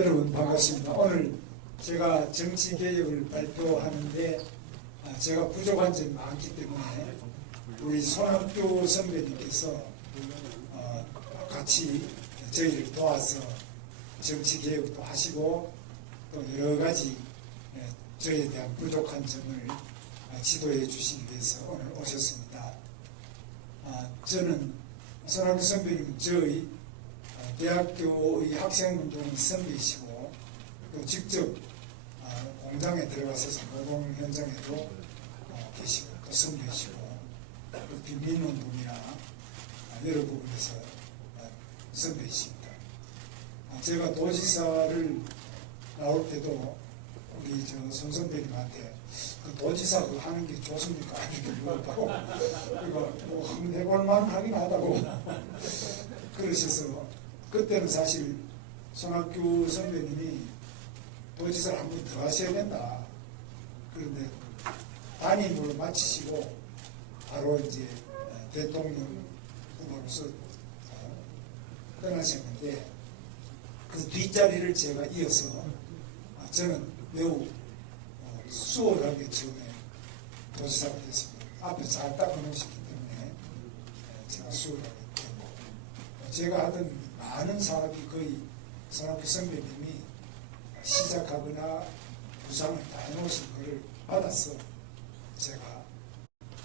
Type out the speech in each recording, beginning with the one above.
여러분 반갑습니다. 오늘 제가 정치개혁을 발표하는데 제가 부족한 점이 많기 때문에 우리 손학규 선배님께서 같이 저희를 도와서 정치개혁도 하시고 또 여러 가지 저희에 대한 부족한 점을 지도해 주시기 위해서 오늘 오셨습니다. 저는 손학규 선배님은 저희 대학교의 학생운동 선배이시고 또 직접 공장에 들어가셔서 노동 현장에도 계시고 또 선배이시고 또 빈민운동이나 여러 부분에서 선배이십니다. 제가 도지사를 나올 때도 우리 손 선배님한테 그 도지사 그 하는 게 좋습니까? 이렇게 물어봤고 그리고 뭐 한번 해볼만 하긴 하다고 그러셔서 그때는 사실 손학규 선배님이 도지사를 한 번 더 하셔야 된다. 그런데 단임으로 마치시고 바로 이제 대통령 후보로서 떠나셨는데 그 뒷자리를 제가 이어서 저는 매우 수월하게 처음에 도지사가 됐습니다. 앞에 잘 닦아놓으셨기 때문에 제가 수월하게 됐고 제가 하던 많은 사람이 거의 손학규 선배님이 시작하거나 구상을 다 해놓으신 것을 받아서 제가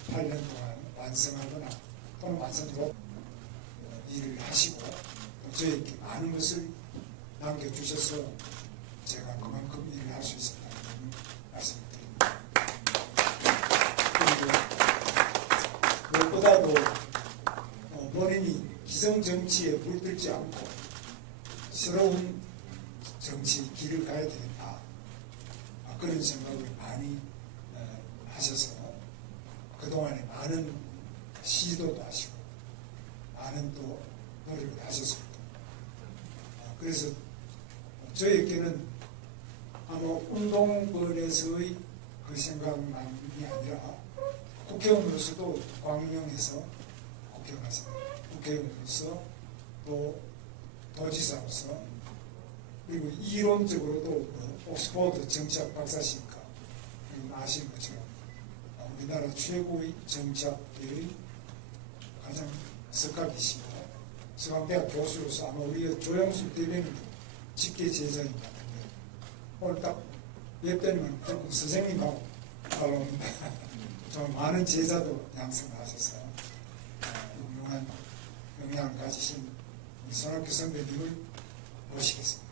8년 동안 완성하거나 또는 완성으로 일을 하시고 또 저에게 많은 것을 남겨주셔서 제가 그만큼 일을 할 수 있었다는 말씀을 드립니다. 그리고 무엇보다도 본인이 기성정치에 물들지 않고 새로운 정치 길을 가야 되겠다. 그런 생각을 많이 하셔서 그동안에 많은 시도도 하시고 많은 또 노력을 하셨습니다. 그래서 저에게는 아마 운동권에서의 그 생각만이 아니라 국회의원으로서도 광명에서 국회의원이었습니다. 국회의원으로서 또 도지사로서 그리고 이론적으로도 옥스퍼드 정치학 박사시니까 아시는 것처럼 우리나라 최고의 정치학계의 가장 석학이시고 서강대학 교수로서 아마 우리 조영수 대변인 직계 제자인 것 같은데 오늘 딱 뵙더니만 조금 선생님하고 말합니다. 좀 많은 제자도 양성하셔서 훌륭한 영향을 가지신 손학규 선배님을 모시겠습니다.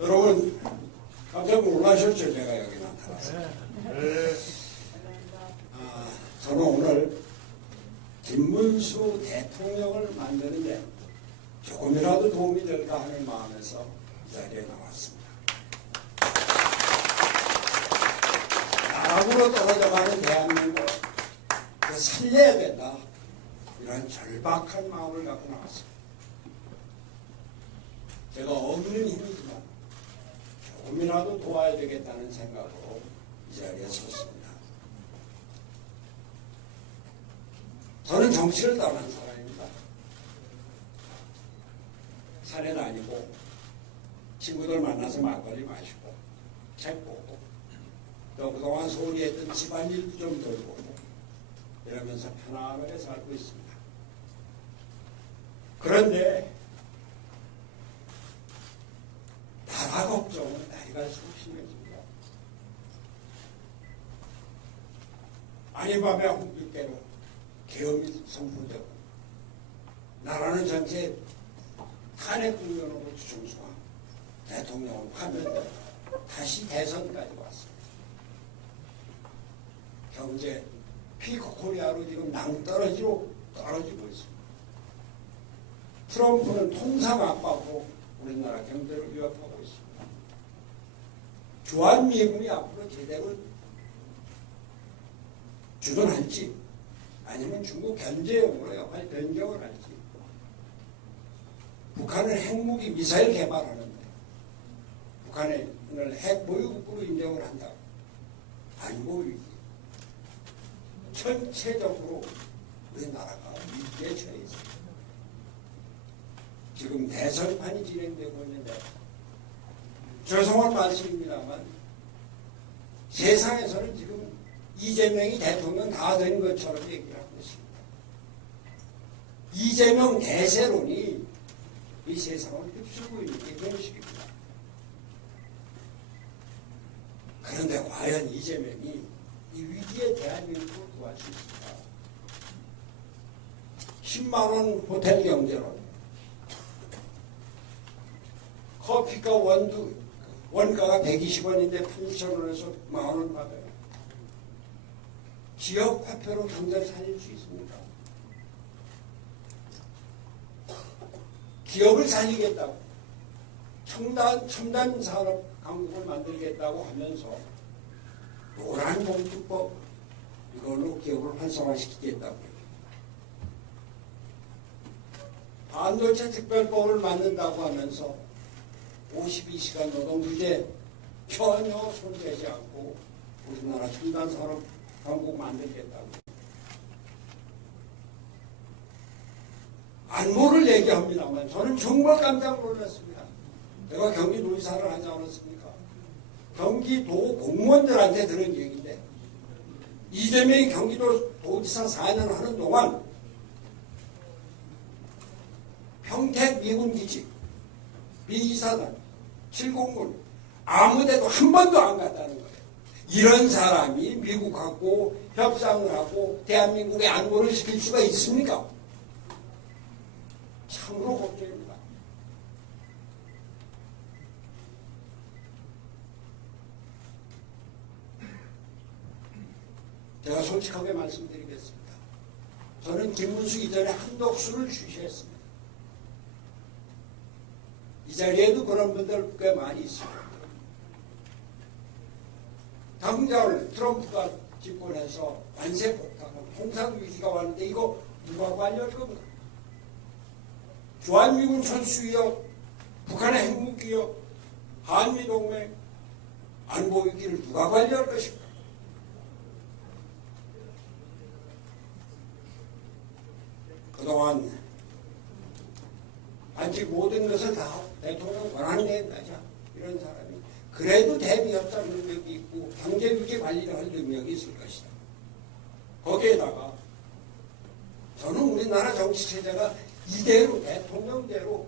여러분 깜짝 놀라셨죠? 제가 여기 나타나서. 저는 오늘 김문수 대통령을 만드는데 조금이라도 도움이 될까 하는 마음에서 이 자리에 나왔습니다. 나락으로 떨어져가는 대한민국 살려야 된다. 이런 절박한 마음을 갖고 나왔습니다. 제가 없는 힘이지만 조금이라도 도와야 되겠다는 생각으로 이 자리에 섰습니다. 저는 정치를 떠난 사람입니다. 산에 다니고 친구들 만나서 막걸리 마시고 책 보고 또 그동안 소홀히했던 집안일도 좀 돌보고 이러면서 편안하게 살고 있습니다. 그런데 나라 걱정은 나이가 갈수록 심해집니다. 아니 밤에 홍빛대로 계엄이 선포되고 나라는 전체 탄핵 국면으로 주춤수한 대통령은 파면되고 다시 대선까지 왔습니다. 경제 피크 코리아로 지금 낭떠러지로 떨어지고 있습니다. 트럼프는 통상 압박으로 우리나라 경제를 위협하고 있습니다. 주한미군이 앞으로 제대로 주둔할지 아니면 중국 견제용으로 역할 변경을 할지, 북한은 핵무기 미사일 개발하는데 북한을 핵 보유국으로 인정을 한다. 안보 위기. 전체적으로 우리나라가 위기에 처해 있습니다. 지금 대선판이 진행되고 있는데 죄송한 말씀입니다만 세상에서는 지금 이재명이 대통령 다 된 것처럼 얘기를 하고 있습니다. 이재명 대세론이 이 세상을 휩쓸고 있는 게 그런 식입니다. 그런데 과연 이재명이 이 위기에 대한민국을 구할 수 있을까? 10만원 호텔 경제론, 커피가 원가가 120원인데 8,000원에서 만원 받아요. 지역 화폐로 경제를 살릴 수 있습니까? 기업을 살리겠다고, 첨단 산업 강국을 만들겠다고 하면서 노란 봉투법 이걸로 기업을 활성화시키겠다고, 반도체 특별법을 만든다고 하면서 52시간 노동 규제 전혀 손대지 않고 우리나라 첨단 산업 강국 만들겠다고, 안보를 얘기합니다만 저는 정말 깜짝 놀랐습니다. 내가 경기도지사를 하지 않았습니까? 경기도 공무원들한테 들은 얘기인데 이재명이 경기도 도지사 4년 하는 동안 평택 미군기지, 비이사단, 7공군 아무데도 한 번도 안 갔다는 거예요. 이런 사람이 미국하고 협상을 하고 대한민국의 안보를 지킬 수가 있습니까? 참으로 걱정입니다. 제가 솔직하게 말씀드리겠습니다. 저는 김문수 이전에 한독수를 주시했습니다. 이 자리에도 그런 분들 꽤 많이 있습니다. 당장 트럼프가 집권해서 관세 폭탄하고 통상 위기가 왔는데 이거 누가 관리할 겁니까? 주한미군 철수위협, 북한의 핵무기협, 한미동맹, 안보 위기를 누가 관리할 것인가? 그동안 아직 모든 것을 다 대통령 권한내에 가자 이런 사람이 그래도 대비협상 능력이 있고 경제위기 관리를 할 능력이 있을 것이다. 거기에다가 저는 우리나라 정치체제가 이대로 대통령대로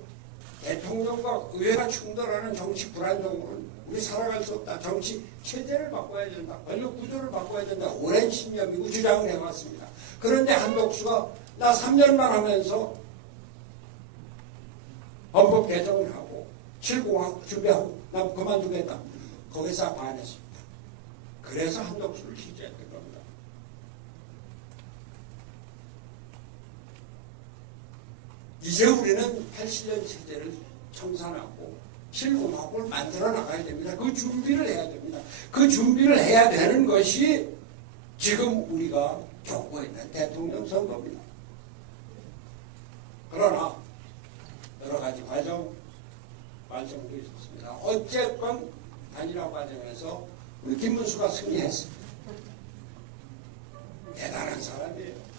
대통령과 의회가 충돌하는 정치 불안정으로는 우리 살아갈 수 없다. 정치 체제를 바꿔야 된다. 권력 구조를 바꿔야 된다. 오랜 신념이고 주장을 해왔습니다. 그런데 한독수가 나 3년만 하면서 헌법 개정을 하고 7공학 준비하고 나 그만두겠다. 거기서 반했습니다. 그래서 한독수를 취재했던 겁니다. 이제 우리는 80년 체제를 청산하고 7공학을 만들어 나가야 됩니다. 그 준비를 해야 됩니다. 그 준비를 해야 되는 것이 지금 우리가 겪고 있는 대통령 선거입니다. 그러나 여러 가지 과정도 있었습니다. 어쨌건 단일화 과정에서 우리 김문수가 승리했습니다. 대단한 사람이에요.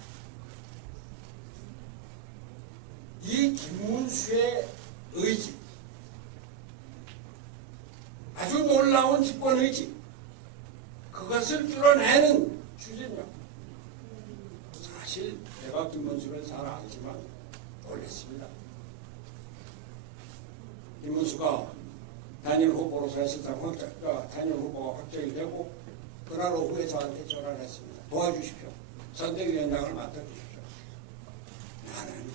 이 김문수의 의지, 아주 놀라운 집권 의지, 그것을 뚫어내는 추진력. 사실 내가 김문수를 잘 알지만 놀랐습니다. 김문수가 단일 후보로 사실상 단일 후보가 확정이 되고 그날 오후에 저한테 전화를 했습니다. 도와주십시오. 선대위원장을 맡아주십시오. 나는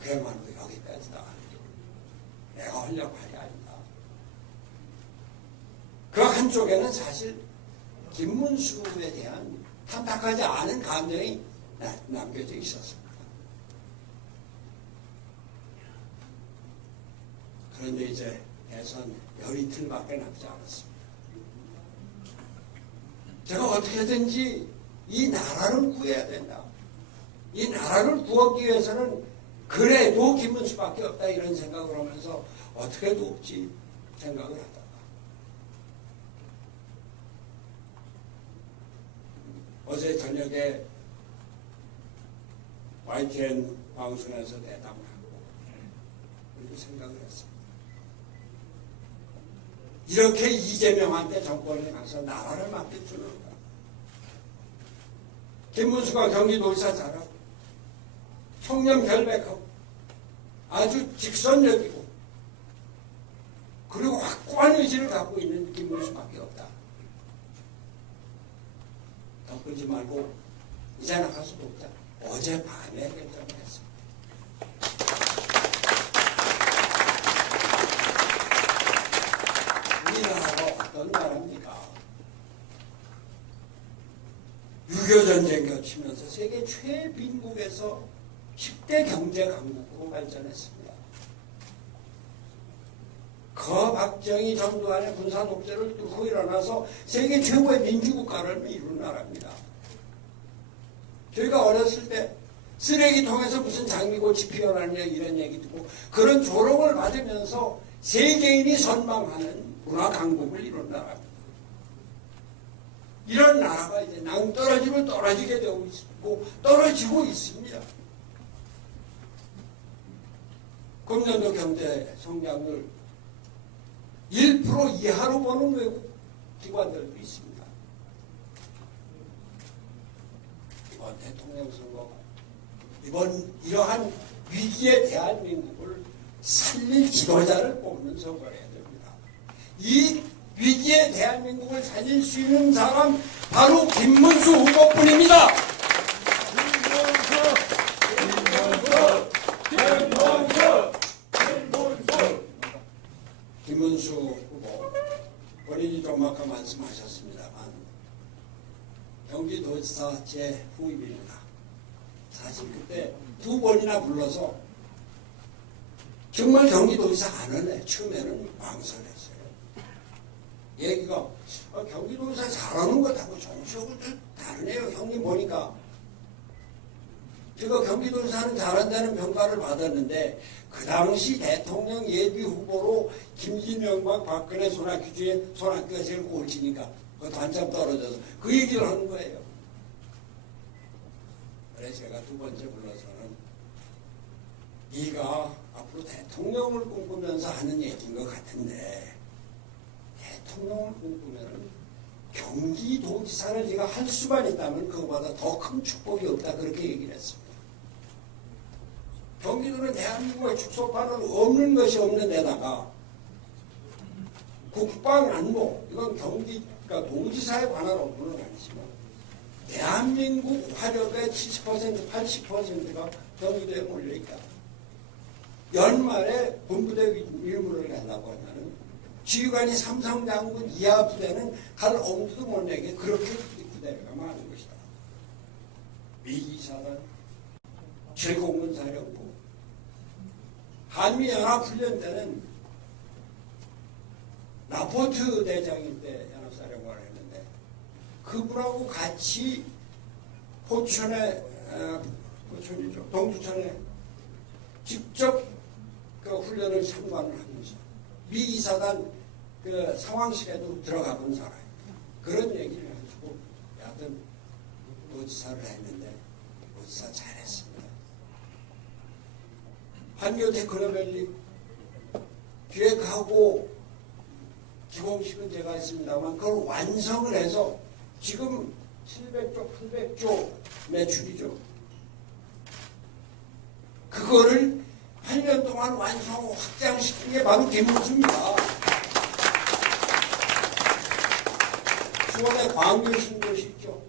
그야말로 여기까지다. 내가 하려고 할 게 아니다. 그 한쪽에는 사실 김문수에 대한 탐탁하지 않은 감정이 남겨져 있었습니다. 그런데 이제 대선 열이틀밖에 남지 않았습니다. 제가 어떻게든지 이 나라를 구해야 된다. 이 나라를 구하기 위해서는 그래도 김문수밖에 없다 이런 생각을 하면서 어떻게도 없지 생각을 하다가 어제 저녁에 YTN 방송에서 대담을 하고 그렇게 생각을 했습니다. 이렇게 이재명한테 정권에 가서 나라를 맡겨주는가. 김문수가 경기도지사 잘하고 청년 결백하고 아주 직선적이고 그리고 확고한 의지를 갖고 있는 김문수밖에 없다. 덮지 말고 이제 나갈 수도 없다. 어젯밤에 결정을 했습니다. 우리나라가 어떤 나라입니까? 6.25 전쟁 겹치면서 세계 최빈국에서 10대 경제 강국으로 발전했습니다. 거박정희 전두환의 군사 독재를 뚫고 일어나서 세계 최고의 민주국가를 이룬 나라입니다. 저희가 어렸을 때 쓰레기통에서 무슨 장미꽃이 피어나느냐 이런 얘기 듣고 그런 조롱을 받으면서 세계인이 선망하는 문화 강국을 이룬 나라입니다. 이런 나라가 이제 낭떠러지로 떨어지게 되고 있고 떨어지고 있습니다. 금년도 경제 성장률 1% 이하로 보는 외국 기관들도 있습니다. 이번 대통령 선거가 이번 이러한 위기에 대한민국을 살릴 지도자를 뽑는 선거를 해야 됩니다. 이 위기에 대한민국을 살릴 수 있는 사람 바로 김문수 후보뿐입니다. 김문수 후보 본인이 좀 아까 말씀하셨습니다만 경기도지사 제 후임입니다. 사실 그때 2번이나 불러서 정말 경기도지사 안 하네. 처음에는 망설였어요. 얘기가 경기도지사 잘하는 것하고 정치하고 좀 다르네요. 형님 보니까 제가 경기도지사는 잘한다는 평가를 받았는데 그 당시 대통령 예비 후보로 김진영과 박근혜 손학규 중에 손학규가 제일 꼴찌니까 그것도 한참 떨어져서 그 얘기를 하는 거예요. 그래서 제가 2번째 불러서는 네가 앞으로 대통령을 꿈꾸면서 하는 얘기인 것 같은데 대통령을 꿈꾸면 경기도지사를 네가 할 수만 있다면 그거보다 더 큰 축복이 없다 그렇게 얘기를 했습니다. 경기도는 대한민국의 축소판은 없는 것이 없는 데다가 국방 안보 이건 그러니까 도지사에 관한 업무는 아니지만 대한민국 화력의 70% 80%가 경기도에 몰려있다. 연말에 본부대 일무를 하려고 하면은 지휘관이 삼성장군 이하 부대는 갈 엄두도 못 내게 그렇게 부대가 많은 것이다. 미기사단, 제공군사령부, 한미연합훈련 때는 라포트 대장일 때 연합사령관을 했는데 그분하고 같이 포천이죠. 동두천에 직접 그 훈련을 참관을 하면서 미기사단 그 상황실에도 들어가 본 사람입니다. 그런 얘기를 해주고 여하튼 도지사를 했는데 도지사 잘했습니다. 한교 테크노밸리 기획하고 기공식은 제가 했습니다만 그걸 완성을 해서 지금 700조, 800조 매출이죠. 그거를 8년 동안 완성하고 확장시킨 게 바로 김문수입니다. 수원에 광교 신도시 있죠.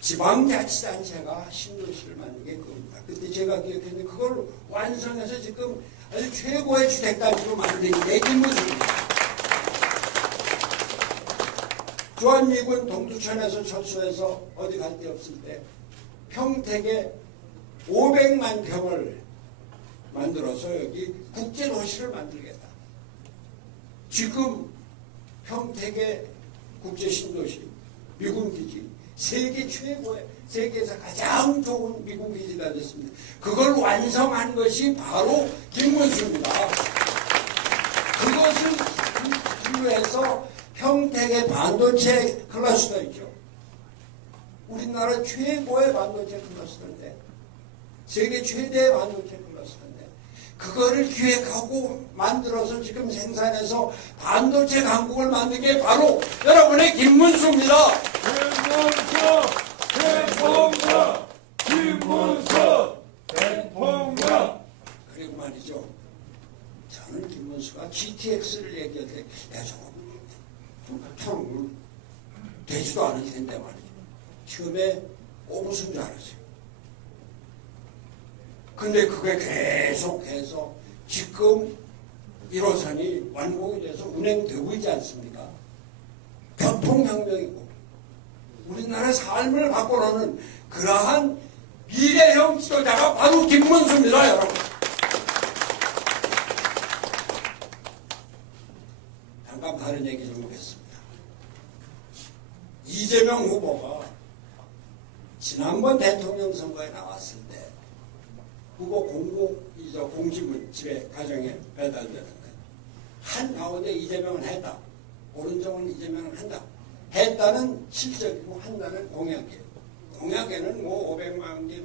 지방자치단체가 신도시를 만든 게 그겁니다. 그때 제가 기억했는데 그걸 완성해서 지금 아주 최고의 주택단지로 만든 게 김문수입니다. 주한미군 동두천에서 철수해서 어디 갈 데 없을 때 평택에 500만 평을 만들어서 여기 국제도시를 만들겠다. 지금 평택의 국제신도시 미군 기지 세계 최고의 세계에서 가장 좋은 미군 기지가 됐습니다. 그걸 완성한 것이 바로 김문수입니다. 그것을 기류해서 평택의 반도체 클러스터 있죠. 우리나라 최고의 반도체 클러스터인데 세계 최대의 반도체 클러스터인데 그거를 기획하고 만들어서 지금 생산해서 반도체 강국을 만든 게 바로 여러분의 김문수입니다. 김문수 대통령. 그리고 말이죠. 저는 김문수가 GTX를 얘기할 때 저거 되지도 않을 텐데 말이죠. 처음에 무슨 줄 알았어요. 근데 그게 계속해서 지금 1호선이 완공이 돼서 운행되고 있지 않습니까? 교통혁명이고 우리나라 삶을 바꿔놓는 그러한 미래형 지도자가 바로 김문수입니다, 여러분. 잠깐 다른 얘기 좀 하겠습니다. 이재명 후보가 지난번 대통령 선거에 나왔을 때 후보 공지문 집에 가정에 배달되는데 한가운데 이재명은 했다. 오른쪽은 이재명은 한다. 했다는 실적이고 한다는 공약이에요. 공약에는 뭐 500만 개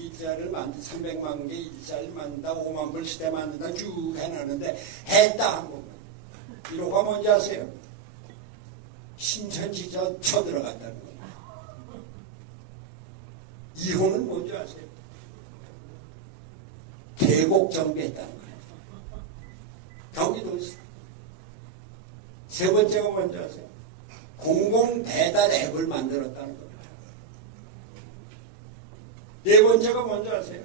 일자를 300만 개 일자를 만든다. 5만 불 시대 만든다. 쭉 해놨는데 했다 한 거면 1호가 뭔지 아세요? 신천지 쳐들어갔다는 겁니다. 2호는 뭔지 아세요? 계곡 정비했다는 거예요. 경기도에서. 세 번째가 뭔지 아세요? 공공 배달 앱을 만들었다는 겁니다. 네 번째가 뭔지 아세요?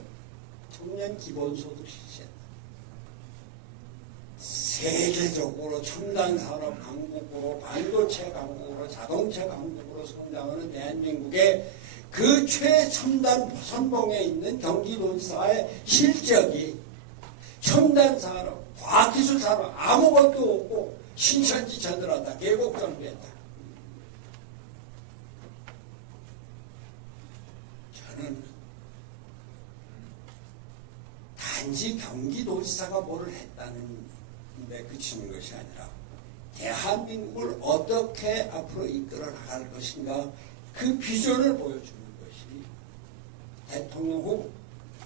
청년 기본소득 실시했다. 세계적으로 첨단 산업 강국으로 반도체 강국으로 자동차 강국으로 성장하는 대한민국의 그 최첨단 선봉에 있는 경기도지사의 실적이 첨단 산업, 과학기술 산업 아무것도 없고 신천지 쳐들었다. 계곡 정비했다. 저는 단지 경기도지사가 뭐를 했다는 데 그치는 것이 아니라 대한민국을 어떻게 앞으로 이끌어 나갈 것인가 그 비전을 보여주는 것이 대통령 후보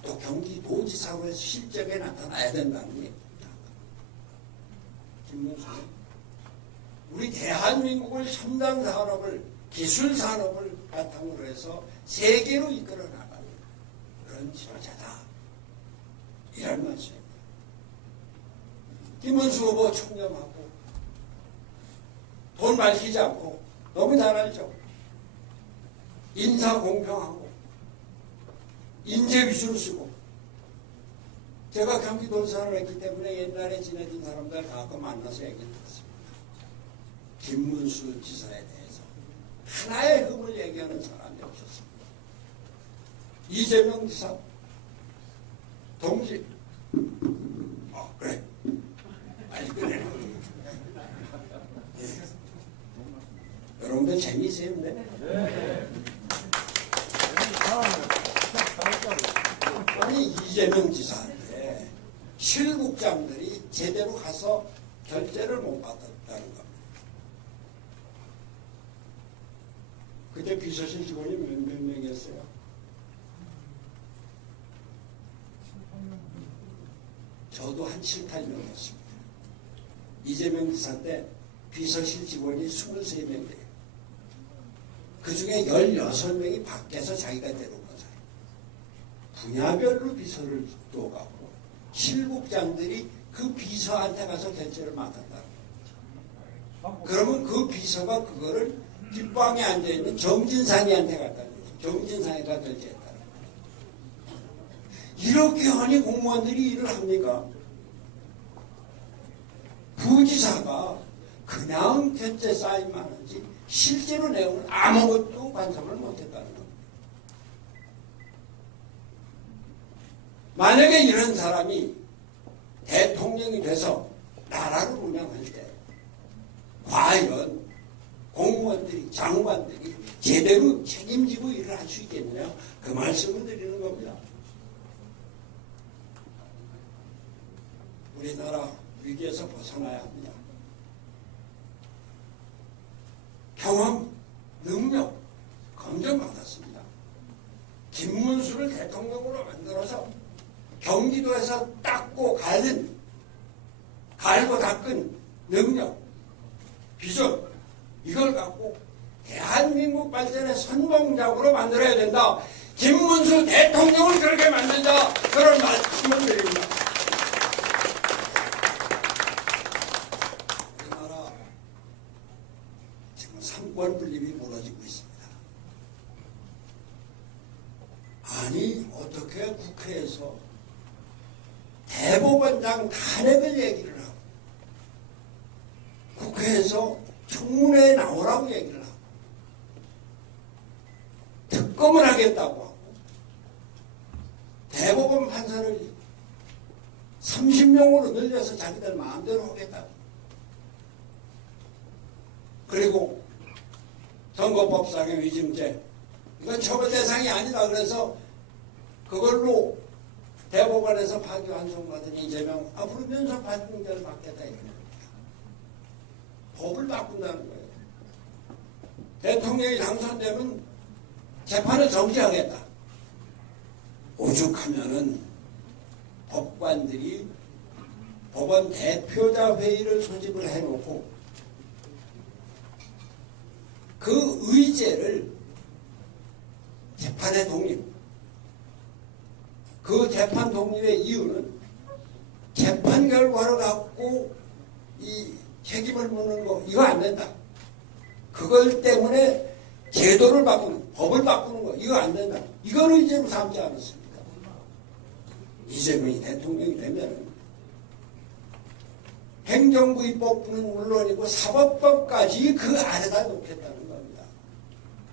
또 경기도지사로 해서 실적에 나타나야 된다는 겁니다. 김문수는 우리 대한민국을 첨단 산업을 기술 산업을 바탕으로 해서 세계로 이끌어 나가는 그런 지도자다. 이런 말씀입니다. 김문수 후보 청렴하고 돈 밝히지 않고 너무 잘 알죠. 인사 공평하고 인재 위주로 쓰고 제가 경기도지사를 했기 때문에 옛날에 지내던 사람들 가끔 만나서 얘기를 했습니다. 김문수 지사에 대해서 하나의 흠을 얘기하는 사람이 없었습니다. 이재명 지사 동지 그래 빨리 끝내는 거죠. 예. 여러분들 재미있어요? 네. 아니 이재명 지사한테 실국장들이 제대로 가서 결재를 못 받았다는 겁니다. 그때 비서실 직원이 몇 명이었어요? 저도 한 7, 8명이었습니다. 이재명 지사 때 비서실 직원이 23명이에요. 그 중에 16명이 밖에서 자기가 데려온 사람. 분야별로 비서를 둬가고 실국장들이 그 비서한테 가서 결제를 맡았다. 그러면 그 비서가 그거를 뒷방에 앉아있는 정진상이한테 갖다 줬어. 정진상이가 결제했다. 이렇게 하니 공무원들이 일을 합니까? 부지사가 그냥 결제 사인만 하지 실제로 내용을 아무것도 반성을 못했다는 겁니다. 만약에 이런 사람이 대통령이 돼서 나라를 운영할 때 과연 공무원들이, 장관들이 제대로 책임지고 일을 할 수 있겠느냐, 그 말씀을 드리는 겁니다. 우리나라 위기에서 벗어나야 합니다. 경험, 능력 검증받았습니다. 김문수를 대통령으로 만들어서 경기도에서 닦고 갈고 닦은 능력, 비전, 이걸 갖고 대한민국 발전의 선봉작으로 만들어야 된다. 김문수 대통령을 그렇게 만든다. 그런 말씀을 드립니다. 우리나라 지금 삼권 분립이 무너지고 있습니다. 아니 어떻게 국회에서 대법원장 탄핵을 얘기를 하고 국회에서 청문회에 나오라고 얘기를 하고 특검을 하겠다고 하고 대법원 판사를 30명으로 늘려서 자기들 마음대로 하겠다고, 그리고 선거법상의 위증죄 이건 처벌 대상이 아니다 그래서 그걸로 대법원에서 파기환송받은 이재명 앞으로 면접 판결을 받겠다 이런 겁니다. 법을 바꾼다는 거예요. 대통령이 당선되면 재판을 정지하겠다. 오죽하면은 법관들이 법원 대표자 회의를 소집을 해놓고 그 의제를 재판의 독립, 그 재판 독립의 이유는 재판 결과를 갖고 이 책임을 묻는 거 이거 안 된다. 그걸 때문에 제도를 바꾸는, 법을 바꾸는 거 이거 안 된다. 이걸 의제로 삼지 않았습니까? 이재명이 대통령이 되면 행정부 입법부는 물론이고 사법법까지 그 아래다 놓겠다는 겁니다.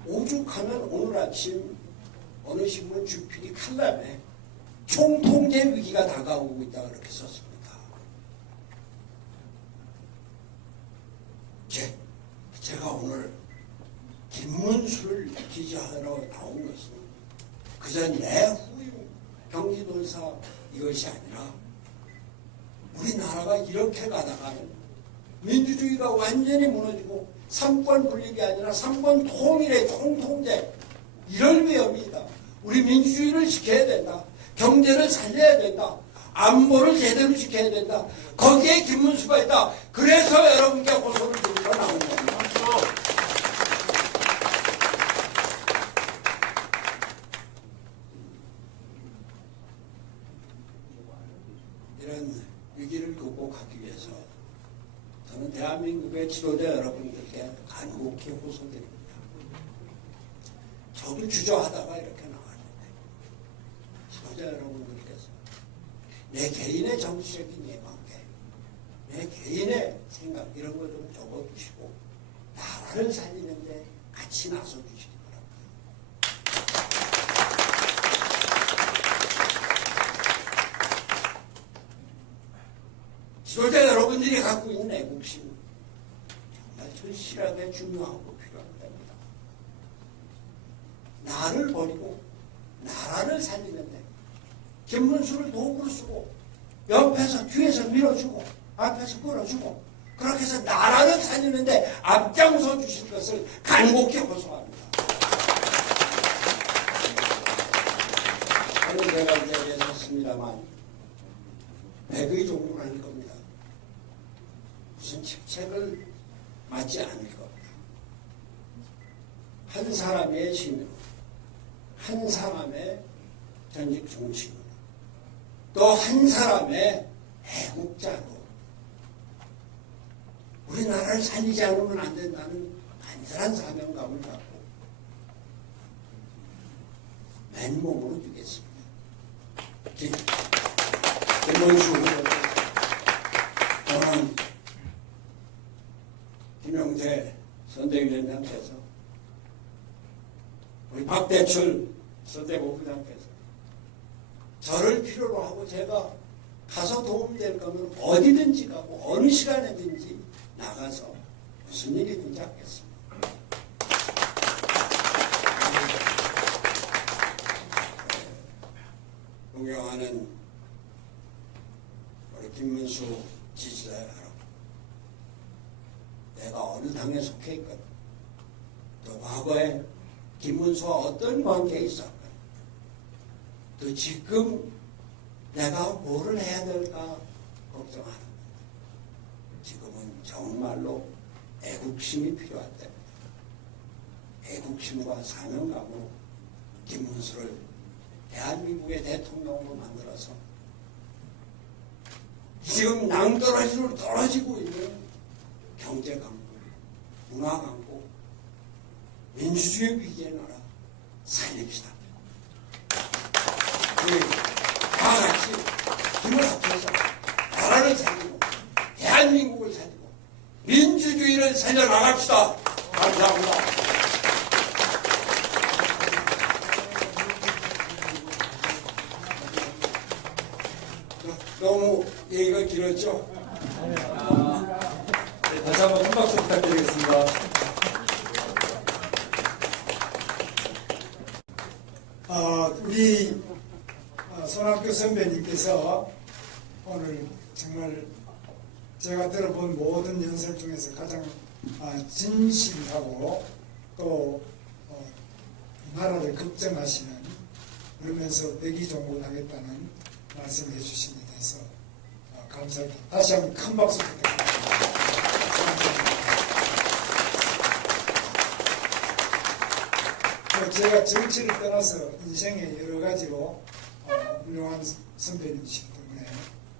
오죽하면 오늘 아침 어느 신문 주필이 칼럼에 총통제 위기가 다가오고 있다 그렇게 썼습니다. 제가 오늘 김문수를 기자하러 나온 것은 그저 내후임 경기도사 이것이 아니라 우리나라가 이렇게 가다가는 민주주의가 완전히 무너지고 삼권 분립이 아니라 삼권 통일의 총통제 이럴 위험이다. 우리 민주주의를 지켜야 된다. 경제를 살려야 된다. 안보를 제대로 지켜야 된다. 거기에 김문수가 있다. 그래서 여러분께 호소를 드리러 나온 겁니다. 이런 위기를 극복하기 위해서 저는 대한민국의 지도자 여러분들께 간곡히 호소드립니다. 저도 주저하다가 이렇게 나왔는데 지도자 여러분들께서 내 개인의 정치적인 예관계, 내 개인의 생각 이런 거 좀 적어두시고 나라를 살리는데 같이 나서주시기 바랍니다. 지도자 여러분들이 갖고 있는 애국심 정말 절실하게 중요하고 필요한 때입니다. 나를 버리고 나라를 살리는데 김문수를 도구로 쓰고 옆에서 뒤에서 밀어주고 앞에서 끌어주고 그렇게 해서 나라를 살리는데 앞장서 주실 것을 간곡히 호소합니다. 저는 제가 이 자리에 섰습니다만 백의 종군을 할 겁니다. 무슨 책책을 맞지 않을 겁니다. 한 사람의 신으로, 한 사람의 전직 정치인으로, 또 한 사람의 애국자로 우리나라를 살리지 않으면 안 된다는 간절한 사명감을 갖고 맨몸으로 뛰겠습니다. 김문수 후보 또한 김용태 선대위원장께서 우리 박대출 선대본부장께서 저를 필요로 하고 제가 가서 도움될 거면 어디든지 가고 어느 시간에든지 나가서 무슨 일이든지 하겠습니다. 존경하는 우리 김문수 지지자 여러분, 내가 어느 당에 속해 있건 또 과거에 김문수와 어떤 관계에 있었건 또 지금 내가 뭐를 해야 될까 걱정하는 거예요. 지금은 정말로 애국심이 필요할 때입니다. 애국심과 사명감으로 김문수를 대한민국의 대통령으로 만들어서 지금 낭떠러지로 떨어지고 있는 경제 강국, 문화 강국, 민주주의 위기의 나라 살립시다. 우리 다 같이 힘을 합쳐서 나라를 살리고 대한민국을 살리고 민주주의를 살려나갑시다. 감사합니다. 너무 얘기가 길었죠? 네, 다시 한번 큰 박수 부탁드리겠습니다. 우리 손학규 선배님께서 오늘 정말 제가 들어본 모든 연설 중에서 가장 진실하고 또 나라를 걱정하시는, 그러면서 백의종군하겠다는 말씀해 주신 데 대해서 감사합니다. 다시 한번 큰 박수 부탁드립니다. 제가 정치를 떠나서 인생의 여러 가지로 훌륭한 선배님이시기 때문에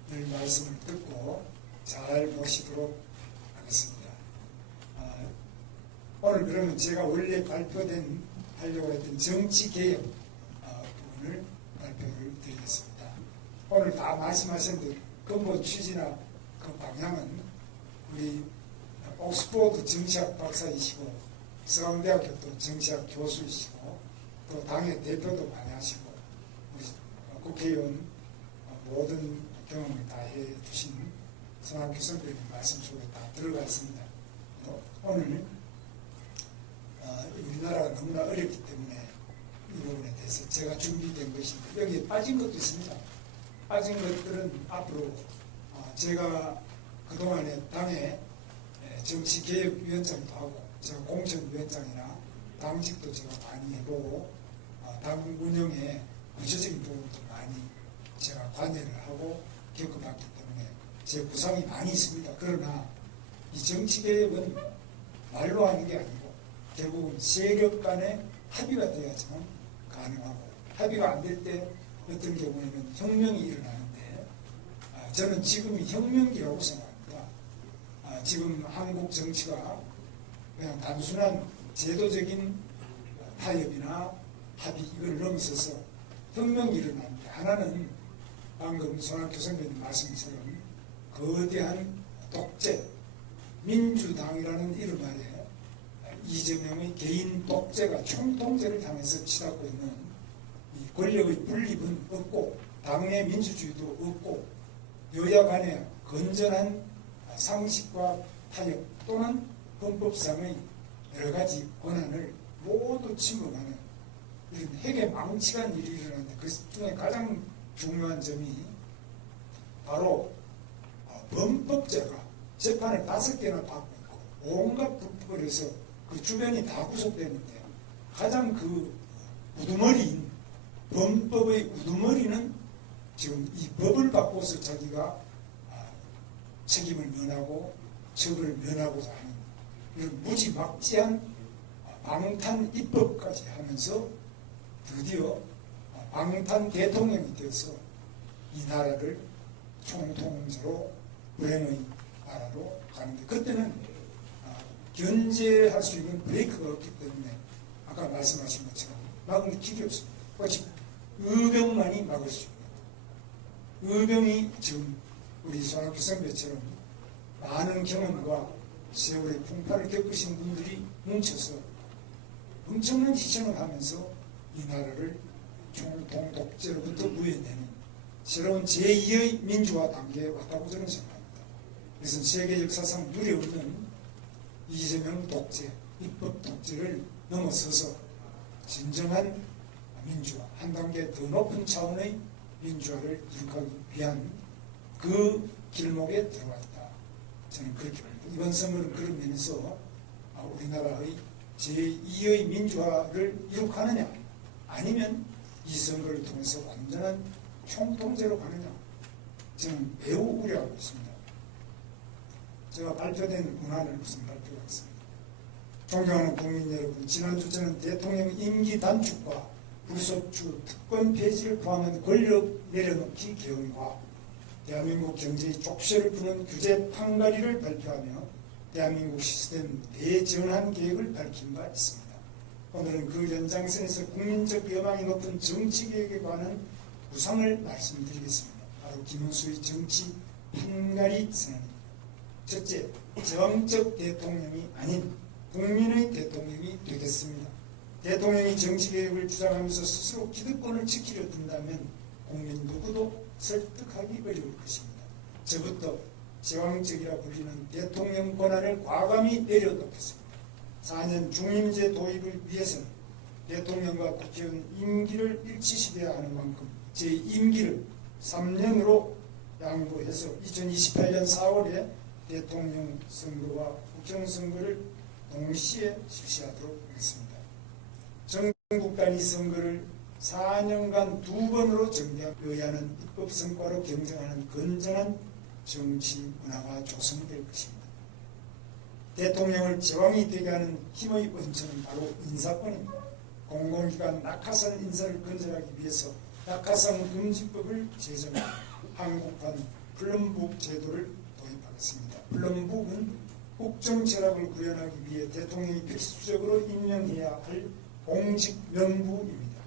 늘 말씀을 듣고 잘 모시도록 하겠습니다. 오늘 그러면 제가 원래 하려고 했던 정치개혁 부분을 발표를 드리겠습니다. 오늘 다 말씀하신 듯 근본 취지나 그 방향은 우리 옥스포드 정치학 박사이시고 서강대학교 또 정치학 교수이시고 또 당의 대표도 많이 하시고 우리 국회의원 모든 경험을 다 해주신 손학규 선배님 말씀 속에 다 들어가 있습니다. 오늘 우리나라가 너무나 어렵기 때문에 이 부분에 대해서 제가 준비된 것인데 여기에 빠진 것도 있습니다. 빠진 것들은 앞으로 제가 그동안에 당의 정치개혁위원장도 하고 제가 공천위원장이나 당직도 제가 많이 해보고 당 운영에 구체적인 부분도 많이 제가 관여를 하고 겪어봤기 때문에 제 구상이 많이 있습니다. 그러나 이 정치개혁은 말로 하는 게 아니고 결국은 세력 간의 합의가 되어야지만 가능하고, 합의가 안 될 때 어떤 경우에는 혁명이 일어나는데 저는 지금이 혁명기라고 생각합니다. 지금 한국 정치가 그냥 단순한 제도적인 타협이나 합의 이걸 넘어서서 혁명이 일어나는데, 하나는 방금 손학규 선배님 말씀처럼 거대한 독재, 민주당이라는 이름 아래 이재명의 개인 독재가 총통제를 향해서 치닫고 있는 이 권력의 분립은 없고 당내 민주주의도 없고 여야 간의 건전한 상식과 타협 또는 헌법상의 여러 가지 권한을 모두 침범하는 이런 핵에 망치한 일이 일어나는데, 그 중에 가장 중요한 점이 바로 범법자가 재판을 5개나 받고 있고 온갖 불법을 해서 그 주변이 다 구속되는데, 가장 그 우두머리인 범법의 우두머리는 지금 이 법을 바꿔서 자기가 책임을 면하고 처벌을 면하고자 하는 이런 무지막지한 방탄 입법까지 하면서 드디어 방탄 대통령이 되어서 이 나라를 총통제로 불행의 나라로 가는데, 그때는 견제할 수 있는 브레이크가 없기 때문에 아까 말씀하신 것처럼 막을 길이 없습니다. 오직 의병만이 막을 수 있는, 의병이 지금 우리 손학규 선배처럼 많은 경험과 세월의 풍파를 겪으신 분들이 뭉쳐서 엄청난 희생을 하면서 이 나라를 총통 독재로부터 구해내는 새로운 제2의 민주화 단계에 왔다고 저는 생각합니다. 그래서 세계 역사상 누려없는 이재명 독재, 입법 독재를 넘어서서 진정한 민주화, 한 단계 더 높은 차원의 민주화를 이룩하기 위한 그 길목에 들어왔다. 저는 그렇게 봅니다. 이번 선거는 그런 면에서 우리나라의 제2의 민주화를 이룩하느냐, 아니면 이 선거를 통해서 완전한 총통제로 가느냐, 저는 매우 우려하고 있습니다. 제가 발표된 문안을 우선 발표하겠습니다. 존경하는 국민 여러분, 지난주 저는 대통령 임기 단축과 불소추 특권 폐지를 포함한 권력 내려놓기 개헌과 대한민국 경제의 족쇄를 푸는 규제 탕가리를 발표하며 대한민국 시스템 대전환 계획을 밝힌 바 있습니다. 오늘은 그 연장선에서 국민적 여망이 높은 정치 계획에 관한 구상을 말씀드리겠습니다. 바로 김문수의 정치 탕가리 선언입니다. 첫째, 정적 대통령이 아닌 국민의 대통령이 되겠습니다. 대통령이 정치개혁을 주장하면서 스스로 기득권을 지키려 든다면 국민 누구도 설득하기 어려울 것입니다. 저부터 제왕적이라 불리는 대통령 권한을 과감히 내려놓겠습니다. 4년 중임제 도입을 위해서는 대통령과 국회의원 임기를 일치시켜야 하는 만큼 제 임기를 3년으로 양보해서 2028년 4월에 대통령 선거와 국회의원 선거를 동시에 실시하도록 하겠습니다. 전국 단위 선거를 4년간 2번으로 정비한 여야는 입법 성과로 경쟁하는 건전한 정치 문화가 조성될 것입니다. 대통령을 제왕이 되게 하는 힘의 원천은 바로 인사권입니다. 공공기관 낙하산 인사를 건설하기 위해서 낙하산 금지법을 제정하고 한국판 플럼북 제도를 도입하겠습니다. 플럼북은 국정 철학을 구현하기 위해 대통령이 필수적으로 임명해야 할 공직 명부입니다.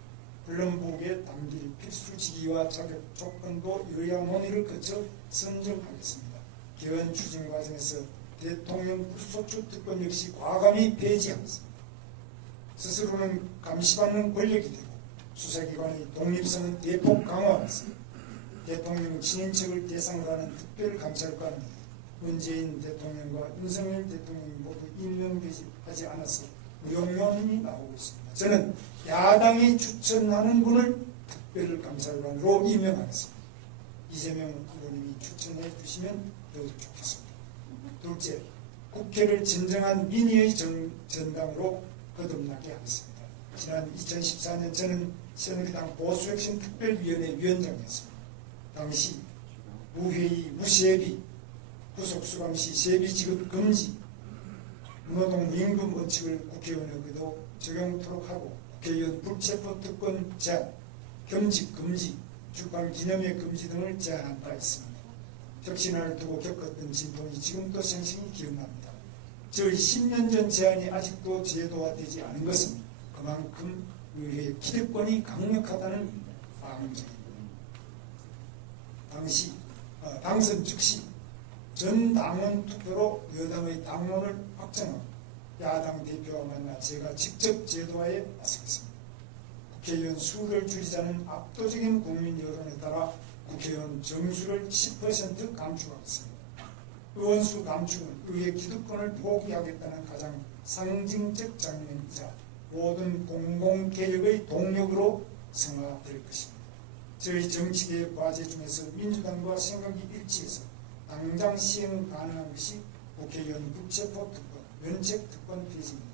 플럼북에 담길 필수 직위와 자격 조건도 여야 논의를 거쳐 선정하겠습니다. 개헌 추진 과정에서 대통령 불소추 특권 역시 과감히 폐지하겠습니다. 스스로는 감시받는 권력이 되고 수사기관의 독립성은 대폭 강화하겠습니다. 대통령 친인척을 대상으로 하는 특별감찰관은 문재인 대통령과 윤석열 대통령이 모두 임명되지 않아서 무용론이 나오고 있습니다. 저는 야당이 추천하는 분을 특별감찰관으로 임명하겠습니다. 이재명 후보님이 추천해 주시면 더욱 좋겠습니다. 둘째, 국회를 진정한 민의의 전당으로 거듭나게 하겠습니다. 지난 2014년 저는 새누리당 보수혁신 특별위원회 위원장이었습니다. 당시 무회의, 무세비, 구속수감 시 세비 지급 금지, 노동 임금 원칙을 국회의원에게도 적용토록 하고 국회의원 불체포 특권 제한, 겸직 금지, 주관 기념회 금지 등을 제안한 바 있습니다. 혁신을 두고 겪었던 진통이 지금도 생생히 기억납니다. 저희 10년 전 제안이 아직도 제도화되지 않은 것은 그만큼 의회의 기득권이 강력하다는 방증입니다. 당시 당선 즉시 전 당원 투표로 여당의 당론을 확정하고 야당 대표와 만나 제가 직접 제도화에 나서겠습니다. 국회의원 수를 줄이자는 압도적인 국민 여론에 따라 국회의원 정수를 10% 감축하겠습니다. 의원수 감축은 의회 기득권을 포기하겠다는 가장 상징적 장면이자 모든 공공개혁의 동력으로 성화될 것입니다. 저희 정치개혁 과제 중에서 민주당과 생각이 일치해서 당장 시행 가능한 것이 국회의원 불체포 특권, 면책 특권 폐지입니다.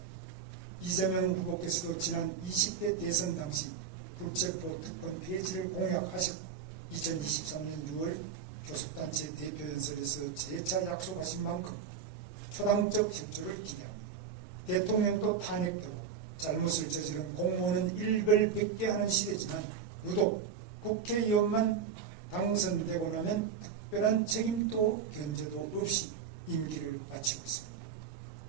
이재명 후보께서도 지난 20대 대선 당시 불체포 특권 폐지를 공약하셨고 2023년 6월 교섭단체 대표연설에서 재차 약속하신 만큼 초당적 협조를 기대합니다. 대통령도 탄핵되고 잘못을 저지른 공무원은 일별백계하는 시대지만 유독 국회의원만 당선되고 나면 특별한 책임도 견제도 없이 임기를 마치고 있습니다.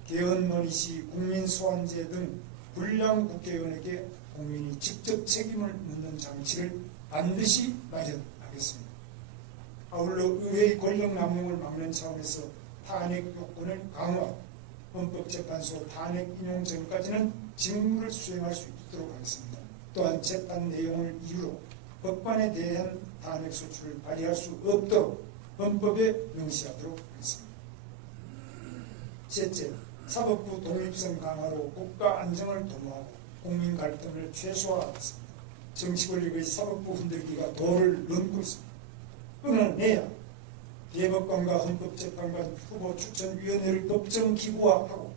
개헌 논의 시 국민소환제 등 불량 국회의원에게 국민이 직접 책임을 묻는 장치를 반드시 마련하겠습니다. 아울러 의회의 권력 남용을 막는 차원에서 탄핵 요건을 강화, 헌법재판소 탄핵 인용 전까지는 직무를 수행할 수 있도록 하겠습니다. 또한 재판 내용을 이유로 법관에 대한 탄핵 소추를 발의할 수 없도록 헌법에 명시하도록 하겠습니다. 셋째, 사법부 독립성 강화로 국가 안정을 도모하고 국민 갈등을 최소화하겠습니다. 정치 권력의 사법부 흔들기가 도를 넘고 있습니다. 끊어내야 대법관과 헌법재판관 후보 추천위원회를 법정 기구화하고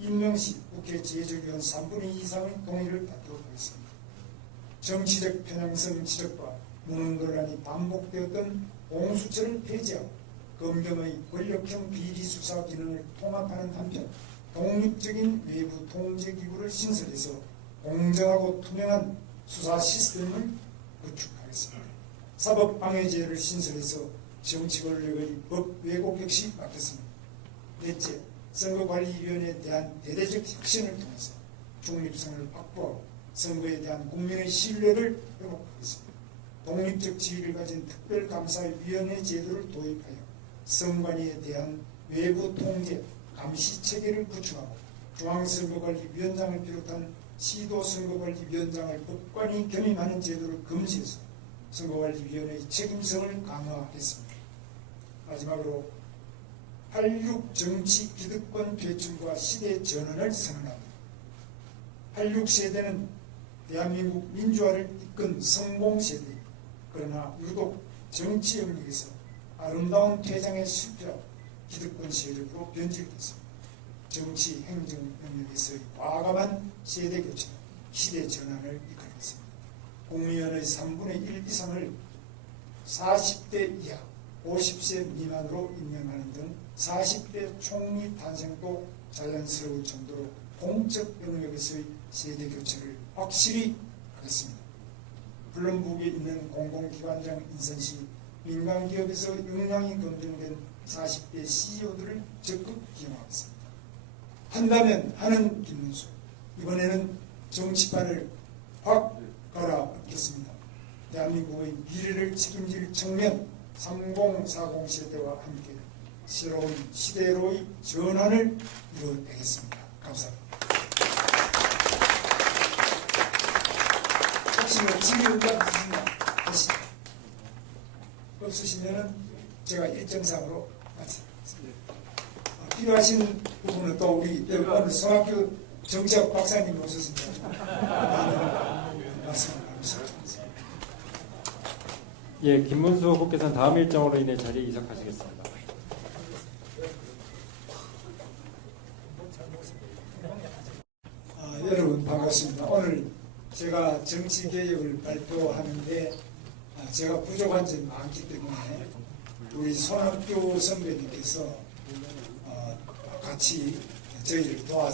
임명 시 국회 제적위원 3분의 2 이상의 동의를 받도록 하겠습니다. 정치적 편향성 지적과 무능 논란이 반복되었던 공수처를 폐지하고 검경의 권력형 비리수사 기능을 통합하는 한편 독립적인 외부 통제기구를 신설해서 공정하고 투명한 수사 시스템을 구축하겠습니다. 사법방해제를 신설해서 정치 권력의 법 왜곡 역시 막겠습니다. 넷째, 선거관리위원회에 대한 대대적 혁신을 통해서 중립성을 확보하고 선거에 대한 국민의 신뢰를 회복하겠습니다. 독립적 지위를 가진 특별감사위원회 제도를 도입하여 선관위에 대한 외부 통제, 감시 체계를 구축하고 중앙선거관리위원장을 비롯한 시도선거관리위원장을 법관이 겸임하는 제도를 금지해서 선거관리위원회의 책임성을 강화하겠습니다. 마지막으로 86 정치 기득권 퇴출과 시대 전환을 선언합니다. 86 세대는 대한민국 민주화를 이끈 성공 세대, 그러나 유독 정치 영역에서 아름다운 퇴장에 실패하고 기득권 세력으로 변질됐습니다. 정치 행정 영역에서의 과감한 세대 교체, 시대 전환을 이끌겠습니다. 국민의 3분의 1 이상을 40대 이하, 50세 미만으로 임명하는 등 40대 총리 탄생도 자연스러울 정도로 공적 영역에서의 세대 교체를 확실히 하겠습니다. 블룸북에 있는 공공기관장 인선 시 민간기업에서 역량이 검증된 40대 CEO들을 적극 기용하겠습니다. 한다면 하는 김문수, 이번에는 정치판을 확 갈아엎겠습니다. 대한민국의 미래를 책임질 청년 3040 세대와 함께 새로운 시대로의 전환을 이루어내겠습니다. 감사합니다. 혹시 뭐 질의가 있으시면 하시죠. 없으시면은 제가 일정상으로 마치겠습니다. 필요하신 부분은 또 우리 오늘 성학교 정치학 박사님 오셨습니다. 많은 말씀을 나누시겠습니다. 예, 김문수 후보께서는 다음 일정으로 인해 자리에 이석하시겠습니다. 여러분 반갑습니다. 오늘 제가 정치개혁을 발표하는데 제가 부족한 점이 많기 때문에 우리 손학규 선배님께서 같이 저희를 도와주셨습니다.